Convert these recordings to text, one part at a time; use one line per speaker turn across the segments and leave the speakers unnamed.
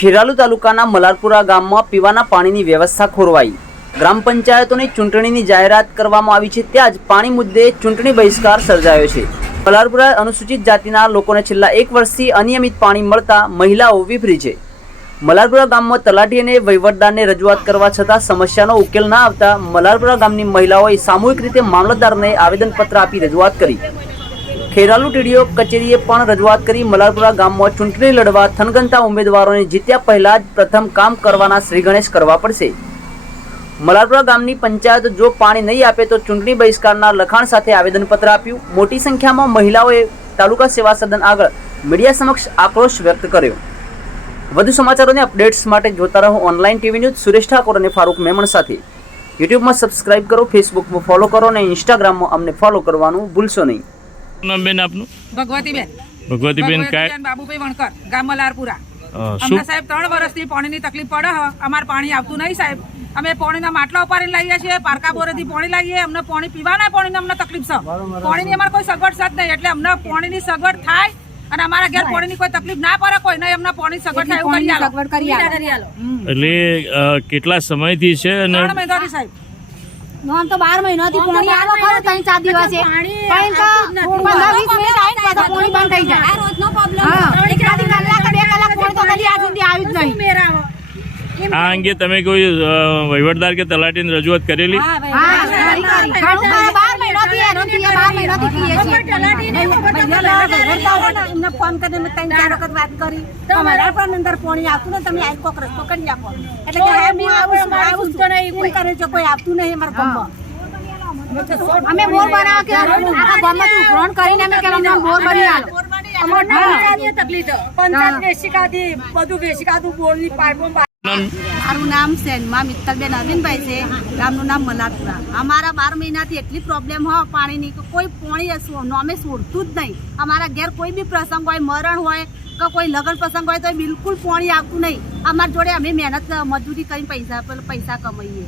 ખેરાલુ તાલુકાના મલારપુરા ગામમાં પીવાના પાણીની વ્યવસ્થા ખોરવાઈ. ગ્રામ પંચાયતોની ચૂંટણીની જાહેરાત કરવામાં આવી છે ત્યાં જ પાણી મુદ્દે ચૂંટણી બહિષ્કાર સર્જાયો છે. મલારપુરા અનુસૂચિત જાતિના લોકોને છેલ્લા એક વર્ષથી અનિયમિત પાણી મળતા મહિલાઓ વિફરી છે. મલારપુરા ગામમાં તલાટી અને વહીવટદારને રજૂઆત કરવા છતાં સમસ્યાનો ઉકેલ ના આવતા મલારપુરા ગામની મહિલાઓએ સામૂહિક રીતે મામલતદારને આવેદનપત્ર આપી રજૂઆત કરી. ખેરાલુ ટીડીઓ કચેરીએ પણ રજૂઆત કરી મલારપુરા ગામમાં ચૂંટણી લડવા થનગનતા ઉમેદવારોને જીત્યા પહેલા જ પ્રથમ કામ કરવાના શ્રી ગણેશ કરવા પડશે. મલારપુરા ગામની પંચાયત જો પાણી નહીં આપે તો ચૂંટણી બહિષ્કારના લખાણ સાથે આવેદનપત્ર આપ્યું. મોટી સંખ્યામાં મહિલાઓએ તાલુકા સેવા સદન આગળ મીડિયા સમક્ષ આક્રોશ વ્યક્ત કર્યો. વધુ સમાચારોને અપડેટ્સ માટે જોતા રહો online TV news Suresh Thakor અને ફારૂક મેમણ સાથે. યુટ્યુબમાં સબસ્ક્રાઇબ કરો, ફેસબુકમાં ફોલો કરો અને ઇન્સ્ટાગ્રામમાં અમને ફોલો કરવાનું ભૂલશો નહીં.
નામ બેન આપનું?
ભગવતીબેન.
ભગવતીબેન કાય
બાબુભાઈ વણકર ગામ મલારપુરા. અમને સાહેબ ત્રણ વર્ષથી પાણીની તકલીફ પડે હ. અમારે પાણી આવતું નહીં સાહેબ. અમે પાણીના માટલા ઉપાડીને લઈએ છીએ પારકા બોરેથી પાણી લાવીએ અમને પાણી પીવાના પાણીની અમને તકલીફ છે. પાણીની અમારે કોઈ સગવડ છે જ નહીં એટલે અમને પાણીની સગવડ થાય અને અમારા ઘેર પાણીની કોઈ તકલીફ ના પડે કોઈ નહીં અમને પાણી સગવડ થાય એવું કરી આલો.
એટલે કેટલા સમયથી છે અને
ત્રણ મહિનાથી સાહેબ.
આમ તો 12 મહિનાથી પાણી આવે ખરો ત્રણ ચાર દિવસે. પણ તો 15 20 મિનિટ આવીને પછી પાણી બંધ થઈ જાય. હા. એકાદી કલાક બે કલાક પાણી તો કદી આજ સુધી આવ્યું જ નહીં.
આ અંગે તમે કોઈ વહીવટદાર કે તલાટીને રજૂઆત કરેલી?
ફોન કરીને મેં ત્રણ ચાર વખત વાત કરી. તમારા પણ અંદર પાણી આવતું ને તમે આઈ કોક રસ્તો કરી આપો. એટલે એમ કરે છે કોઈ આવતું નહીં અમારા ગામમાં.
અમે બોર બનાવ કે આખા ગામમાંથી ફોન કરીને અમે કે અમને બોર બની આલો.
મારું નામ સેનમાં મિત્તલબેન અરવિંદભાઈ છે. ગામનું નામ મલાપુરા અમારા બાર મહિનાથી એટલી પ્રોબ્લેમ હોય પાણીની કોઈ પાણી નોમે છોડતું જ નહીં. અમારા ઘેર કોઈ બી પ્રસંગ હોય મરણ હોય કે કોઈ લગ્ન પ્રસંગ હોય તો બિલકુલ પાણી આવતું નહીં. અમારા જોડે અમે મહેનત મજૂરી કરીને પૈસા પૈસા કમાઈએ.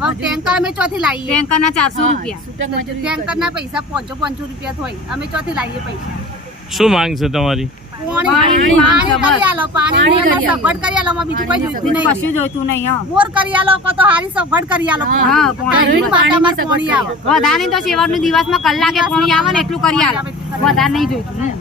હવે ટેન્કર અમે ચોથી લાવીએ
ટેન્કરના ચારસો રૂપિયા.
ટેન્કરના પૈસા પાંચસો પાંચસો રૂપિયા થાય. અમે ચોથી લાવીએ પૈસા.
શું માંગ છે તમારી?
પાણી પાણી કરી આલો પાણી સગવડ કરી આલો અમારે બીજું કોઈ જોઈતું નહીં.
કશું જોઈતું નહીં હા.
બોર કરી આલો કો તો હારી સગવડ કરી આલો.
હા, પાણી.
પાણી માટે અમારે પાણી આવે.
વધારે તો સેવાનું દિવસમાં કલાકે પાણી આવે ને એટલું કરી આલો. વધારે નહીં જોઈતું